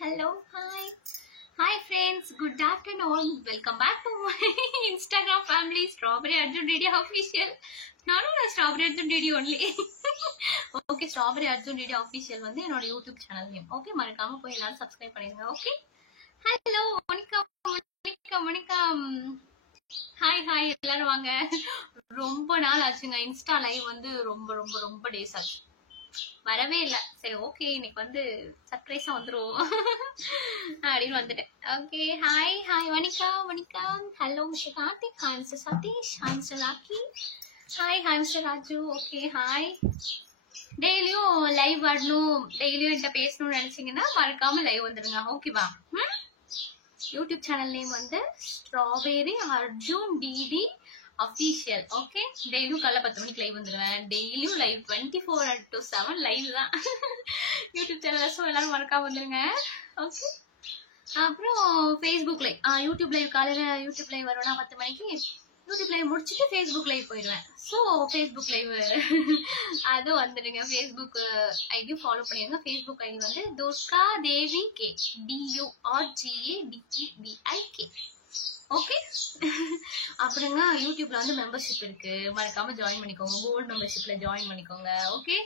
hello, hi. Hi friends, good afternoon. Welcome back to my Instagram family, Strawberry Arjun Radio Official. No, Strawberry Arjun Radio only. Okay, Strawberry Arjun Radio Official வந்து என்னோட YouTube channel name. Okay, மறக்காம போய் எல்லாரும் subscribe பண்ணிருங்க. Okay. Hello, Monica. Hi எல்லாரும் வாங்க. ரொம்ப நாள் ஆச்சுங்க. இன்ஸ்டா லைவ் வந்து ரொம்ப டேஸ் ஆச்சு, வரவே இல்லை. சரி ஓகே, இன்னைக்கு வந்து சர்ப்ரைஸா வந்துரும் அப்படின்னு வந்துட்டேன். Okay, hi Vanika. Hello mister Karthik, hi mister Satish, hi mister Rocky, hi mister Raju. Okay, hi. டெய்லியும் லைவ் வரணும், டெய்லியும் என்கிட்ட பேசணும்னு நினைச்சீங்கன்னா மறக்காம லைவ் வந்துருங்க. ஓகேவா? யூடியூப் சேனல் நேம் வந்து strawberry Arjun DD official. Okay, டெய்லியும் காலைல 10 மணிக்கு லைவ் வந்துடுவேன். டெய்லியும் லைவ் 24/7 லைவ் தான் யூடியூப் சேனல்ல. ஸோ எல்லாரும் மறக்காம வந்துருங்க. ஓகே, அப்புறம் ஃபேஸ்புக் லைவ், யூடியூப் லைவ் காலையில யூடியூப் லைவ் வருவேன்னா 10 மணிக்கு. யூடியூப் லைவ் முடிச்சுட்டு ஃபேஸ்புக் லைவ் போயிடுவேன். ஸோ ஃபேஸ்புக் லைவ் அதுவும் வந்துடுங்க. ஃபேஸ்புக் ஐடி ஃபாலோ பண்ணிடுங்க. ஃபேஸ்புக் ஐடி வந்து Durga Devi K, DURGADEVIK. Okay, அப்புறங்க யூடியூப்ல வந்து மெம்பர்ஷிப் இருக்கு, மறக்காம ஜாயின் பண்ணிக்கோங்க. கோல்டு மெம்பர்ஷிப்ல ஜாயின் பண்ணிக்கோங்க. ஓகே,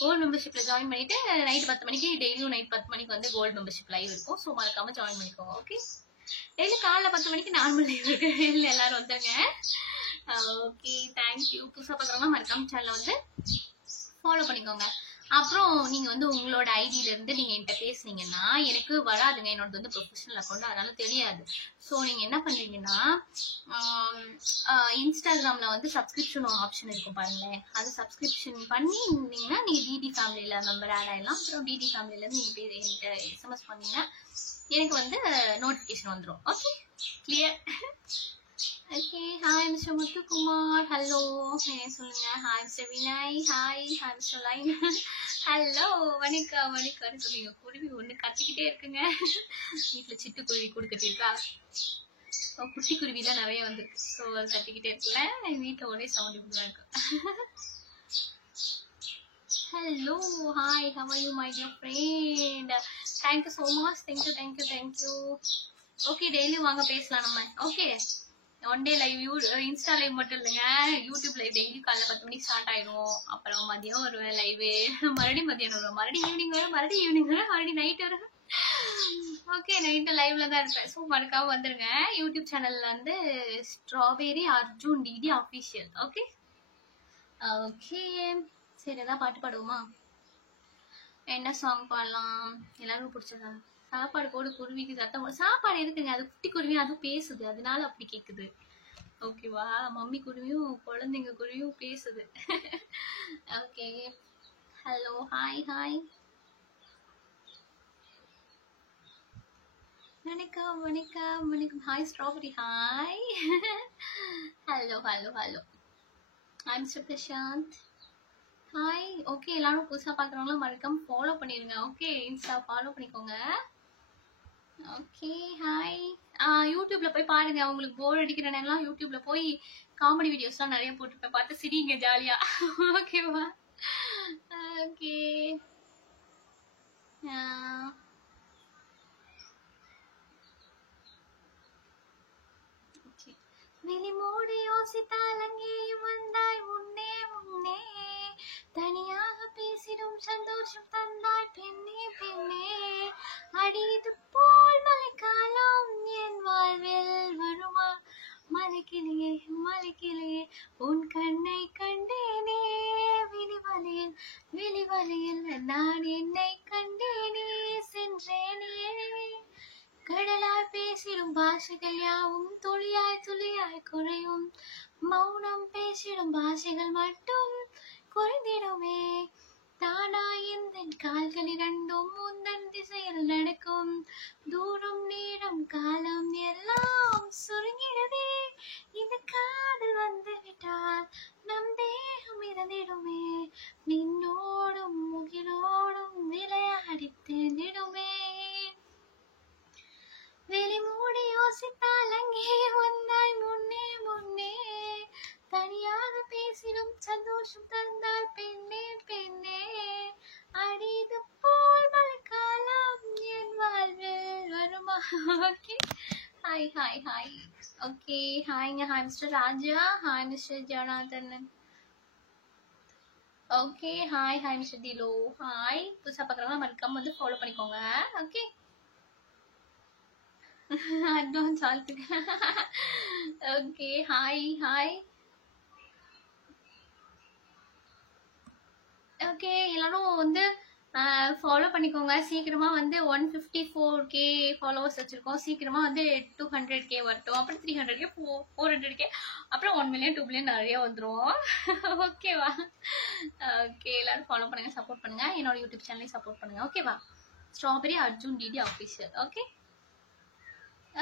கோல்டு மெம்பர்ஷிப்ல ஜாயின் பண்ணிட்டு நைட் 10 மணிக்கு, டெய்லியும் நைட் 10 மணிக்கு வந்து கோல்டு மெம்பர்ஷிப் லைவ் இருக்கும். ஸோ மறக்காம ஜாயின் பண்ணிக்கோங்க. ஓகே, டெய்லி காலைல 10 மணிக்கு நார்மல் லைவ் இருக்கு. எல்லாரும் வந்துருங்க. Okay, thank you. புதுசா பாக்குறவங்க மறக்காம சேனலை வந்து ஃபாலோ பண்ணிக்கோங்க. அப்புறம் நீங்க வந்து உங்களோட ஐடியில இருந்து நீங்க என்கிட்ட பேசுனீங்கன்னா எனக்கு வராதுங்க, என்னோட வந்து ப்ரொஃபஷனல் அக்கௌண்ட், அதனால தெரியாது. ஸோ நீங்க என்ன பண்றீங்கன்னா, இன்ஸ்டாகிராம்ல வந்து சப்ஸ்கிரிப்ஷன் ஆப்ஷன் இருக்கும் பாருங்களேன், அது சப்ஸ்கிரிப்ஷன் பண்ணிங்கன்னா நீங்க டிடி ஃபேமிலியில மெம்பர் ஆட் ஆயிடலாம். அப்புறம் டிடி ஃபேமிலில இருந்து நீங்க என்கிட்ட SMS பண்ணீங்கன்னா எனக்கு வந்து நோட்டிபிகேஷன் வந்துடும். Okay, clear? Okay, hi mister Muthukumar, hello சொல்லுங்க. Hi mister Vinay, hi mister line, hello வணக்கம் சொல்லுங்க. குருவி ஒண்ணு கத்திக்கிட்டே இருக்குங்க. வீட்டுல சிட்டுக்குருவி கொடுக்கட்டிருக்கா, குட்டி குருவி தான் நிறைய வந்துருக்கு. ஸோ அது கத்திக்கிட்டே இருக்குல்ல, வீட்டுல ஒரே சவுண்ட் இப்படிதான் இருக்கு. Hello, hi, how are you my dear friend? Thank you so much. Thank you. Okay, daily வாங்க பேசலாம் நம்ம. Okay, one day live, Insta live மட்டும் இல்லைங்க, யூடியூப் லைவ் டெய்லி காலைல 10 மணிக்கு ஸ்டார்ட் ஆயிடும். அப்புறம் மதியம் வருவேன் லைவ், மறுபடியும் மதியம் வருவேன், மறுபடியும் ஈவினிங் வரும், மறுபடியும் நைட் வரும். ஓகே, நைட்டு லைவ்ல தான் இருப்பேன். ஸோ மறக்காம வந்துருங்க. யூடியூப் சேனல்ல வந்து strawberry Arjun DD official. Okay, சரி, ஏதாவது பாட்டு பாடுவோமா? என்ன சாங் பாடலாம்? எல்லாரும் பிடிச்சதா? சாப்பாடு போடு, குருவிக்கு சத்தம். சாப்பாடு இருக்குங்க, அது குட்டி குருவி, அதுவும் பேசுது, அதனால அப்படி கேக்குது. ஓகேவா? மம்மி குருவியும் குழந்தைங்க குருவியும் பேசுது. ஓகே, ஹலோ, ஹாய் வணக்கம். Hi strawberry, hi. Hello I'm mister Prashanth, hi. Okay, எல்லாரும் புதுசா பாக்குறவங்களும் மறக்காம ஃபாலோ பண்ணிருங்க. ஓகே, இன்ஸ்டா ஃபாலோ பண்ணிக்கோங்க. Okay, hi. யூடியூப்ல போய் பாருங்க, உங்களுக்கு போர் அடிக்கிற நேரம்லாம் யூடியூப்ல போய் காமெடி வீடியோஸ்லாம் நிறைய போட்டுருப்பேன், பார்த்து சிரிங்க ஜாலியா. ஓகேவா? ஓகே, விழிமூடி யோசித்தால் அங்கேயும் வந்தாய் முன்னே தனியாக பேசிடும் சந்தோஷம் தந்தாய் பெண்ணே அடிது போல் மழைக்காலம் என் வாழ்வில் வருமா? மலைக்கிளியே உன் கண்ணை கண்டேனே, விழிவலையில் நான் என்னை கண்டேனே, சென்றேனே. கடலாய் பேசிடும் பாஷைகள் யாவும் துளியாய் குறையும், மௌனம் பேசிடும் பாஷைகள் மட்டும் குறைந்திடுமே. தானாய் இந்த கால்கள் இரண்டும் முந்தன் திசையில் நடக்கும், தூரம் நேரம் காலம் எல்லாம் சுருங்கிடுதே. இந்த காதல் வந்து விட்டால் நம் தேகம் இறந்திடுமே, நின்னோடும் முகிலோடும் விளையாடி தேர்ந்திடுமே. வெளிமூடி யோசித்தால் அங்கே வந்தாய் முன்னே தனியாக பேசிடும் சந்தோஷம் தந்தால் பெண்ணே அடிது போல் மழைக்காலம் என் வாழ்வில் okay. Hi hi hi. Okay ஹாய்ங்க. Hi mister Raja. Hi mister Janardhanan. Okay hi hi mister Thilo. Hi. புதுசாக பார்க்குறவங்க மறக்காம வந்து ஃபாலோ பண்ணிக்கோங்க. ஓகே. அட்வான்ஸ் ஆல்த்துக்கு. Okay hi hi. ஓகே எல்லாரும் வந்து ஃபாலோ பண்ணிக்கோங்க. சீக்கிரமா வந்து 154K ஃபாலோவர்ஸ் வச்சிருக்கோம். சீக்கிரமா வந்து 200K வரட்டும். அப்புறம் 300K 400K அப்புறம் 1 மில்லியன் 2 மில்லியன் நிறைய வந்துடும். ஓகேவா? ஓகே எல்லாரும் ஃபாலோ பண்ணுங்க, சப்போர்ட் பண்ணுங்க. என்னோட யூடியூப் சேனலையும் சப்போர்ட் பண்ணுங்க. ஓகேவா? Strawberry Arjun DD official. Okay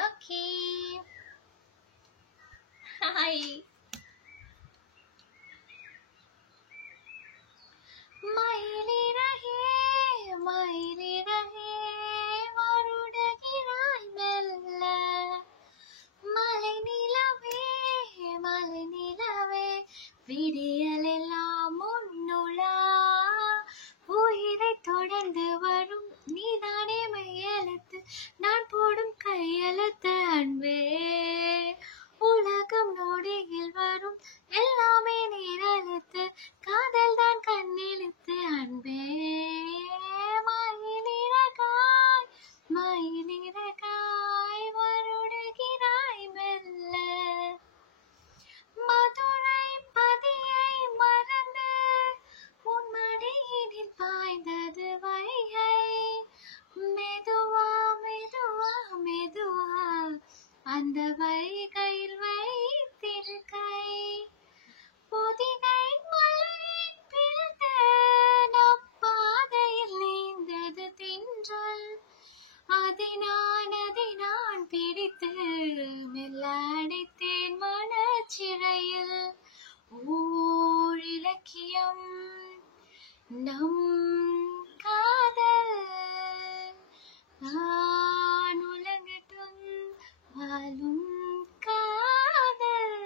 okay hi. மயிலே வருடுகிறாய் மெல்ல, மலை நிலவே விடியல் எல்லாம் முன்னுலா, உயிரை தொடர்ந்து வரும் நீதானே மையெழுத்து, நான் போடும் கையெழுத்து அன்பே, உலகம் நொடியில் வரும் எல்லாமே நீரெழுத்து, காதல் தான் கண்ணெழுத்து அன்பே, மயிலிறகாய் வருடுகிறாய் மெல்ல, மதுரை பதியை மறந்து உன் மடியினில் பாய்ந்தது வைகை, மெதுவா மெதுவா மெதுவா அந்த வைகையில் வைத்திருக்கை, பொதிகை மலையை பிளந்து நம் பாதையில் நீந்தது தென்றல், அதை நான் பிடித்து மெல்ல அடித்தேன் மனச்சிறையில், ஓர் இலக்கியம் நம் காதல், நான் உலகட்டும் வாழும் காதல்.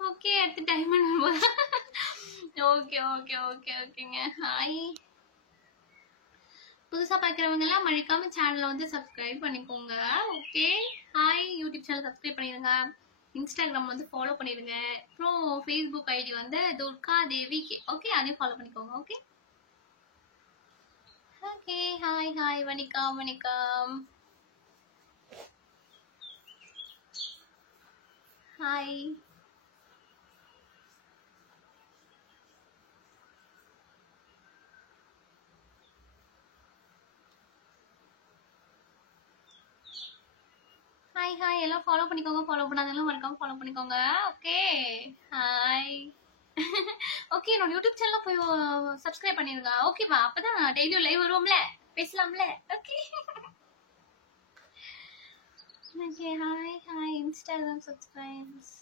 ஓகே அடுத்து டைமண்ட் வரும்போது. ஓகே ஓகே ஓகே ஓகேங்க. ஹாய். புதுசாக பார்க்குறவங்க எல்லாம் மறக்காம சேனலை வந்து சப்ஸ்கிரைப் பண்ணிக்கோங்க. Okay hi. YouTube channel subscribe பண்ணிடுங்க. இன்ஸ்டாகிராம் வந்து ஃபாலோ பண்ணிடுங்க. அப்புறம் ஃபேஸ்புக் ஐடி வந்து துர்கா தேவி கே. ஓகே அதையும் ஃபாலோ பண்ணிக்கோங்க. Okay okay hi hi. வணக்கம் வணக்கம். ஹாய். ஹாய் ஹாய் எல்லாம் ஃபாலோ பண்ணிக்கோங்க. ஃபாலோ பண்ணாதெல்லாம் மறக்காம ஃபாலோ பண்ணிக்கோங்க. Okay hi. ஓகே என்னோட யூடியூப் சேனல்ல போய் சப்ஸ்கிரைப் பண்ணிருங்க. ஓகேவா? அப்பதான் டெய்லியும் live வருவோம்ல, பேசலாம்ல. Okay okay hi hi. Instagram subscribes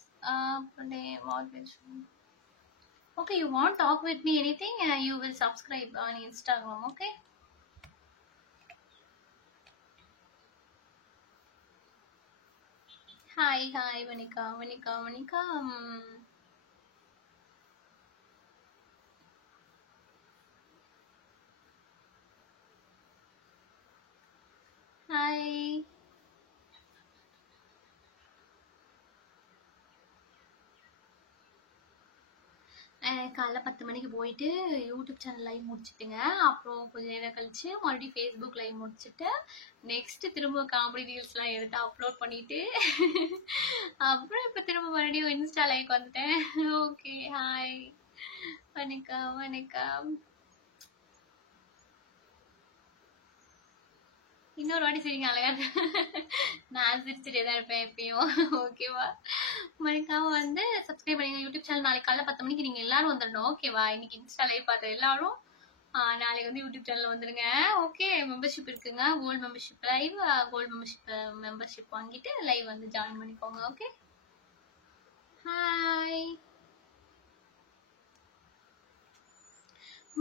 okay, you want talk with me anything, you will subscribe on Instagram. Okay hi hi. Vanika hi. காலைல 10 மணிக்கு போயிட்டு யூடியூப் சேனல் லைவ் முடிச்சுட்டுங்க. அப்புறம் கொஞ்சம் நேரம் கழிச்சு மறுபடியும் ஃபேஸ்புக் லைவ் முடிச்சுட்டு நெக்ஸ்ட் திரும்ப காமெடி ரீல்ஸ்லாம் எடுத்து அப்லோட் பண்ணிட்டு அப்புறம் இப்போ திரும்ப மறுபடியும் இன்ஸ்டா லைவ் வந்துட்டேன். Okay hi. வணக்கம் வணக்கம். இன்னொரு வாட்டி சரிங்க அழகா. நான் சிரிச்சுட்டே தான் இருப்பேன் எப்பயும். ஓகேவா? மறக்காம வந்து சப்ஸ்கிரைப் பண்ணுங்க யூடியூப் சேனல். நாளைக்கு காலைல 10 மணிக்கு நீங்க எல்லாரும் வந்துடணும். ஓகேவா? இன்னைக்கு இன்ஸ்டா லைவ் பார்த்த எல்லாரும் நாளைக்கு வந்து யூடியூப் சேனல் வந்துருங்க. ஓகே மெம்பர்ஷிப் இருக்குங்க. Gold membership live, gold membership வாங்கிட்டு லைவ் வந்து ஜாயின் பண்ணிக்கோங்க. Okay hi.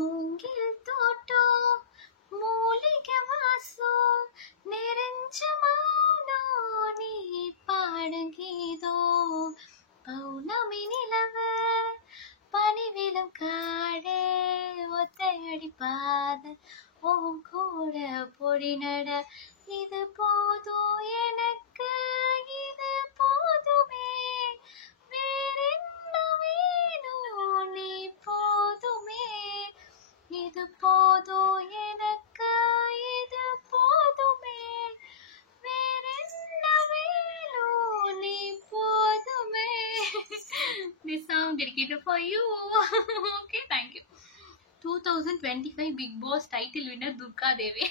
மூங்கில் தோட்டம் மூலிகை வாசம் நெருஞ்ச மௌனோ நீ பாடும் கீதோ, பௌர்ணமி நிலவு ஓடி நட, இது போதும் எனக்கு, இது போதுமே, வேறென்ன வேணும் நீ போதுமே, இது போதும் எனக்கு, இது போதுமே, வேறென்ன வேணும் நீ போதுமே. This song dedicated for you. Okay, thank you. 2025 Big Boss title winner Durga Devi.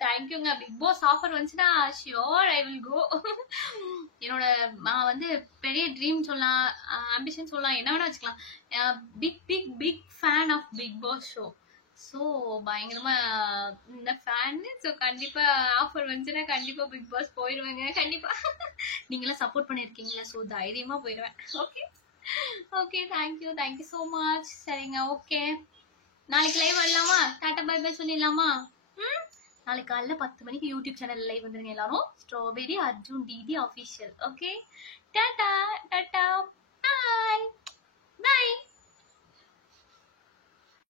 Thank you. Big Boss offer வந்துச்சுனா sure I will go. என்னோட நான் வந்து பெரிய ட்ரீம் சொல்லலாம், ஆம்பிஷன் சொல்லலாம், என்ன வேணா வச்சுக்கலாம். Big fan of Bigg Boss show. So பயங்கரமா இந்த ஃபேன். ஸோ கண்டிப்பா ஆஃபர் வந்துச்சுன்னா கண்டிப்பா பிக் பாஸ் போயிடுவேங்க. கண்டிப்பா நீங்களாம் சப்போர்ட் பண்ணிருக்கீங்களா, ஸோ தைரியமா போயிடுவேன். Okay okay, thank you so much. சரிங்க, ஓகே, நாளைக்கு லைவ் வரலாமா? டாட்டா பை பை சொல்லிடலாமா? நாளைக்கு காலைல 10 மணிக்கு யூடியூப் சேனல் லைவ் வந்துருங்க எல்லாரும். Strawberry Arjun DD official. Okay, டாட்டா டாட்டா.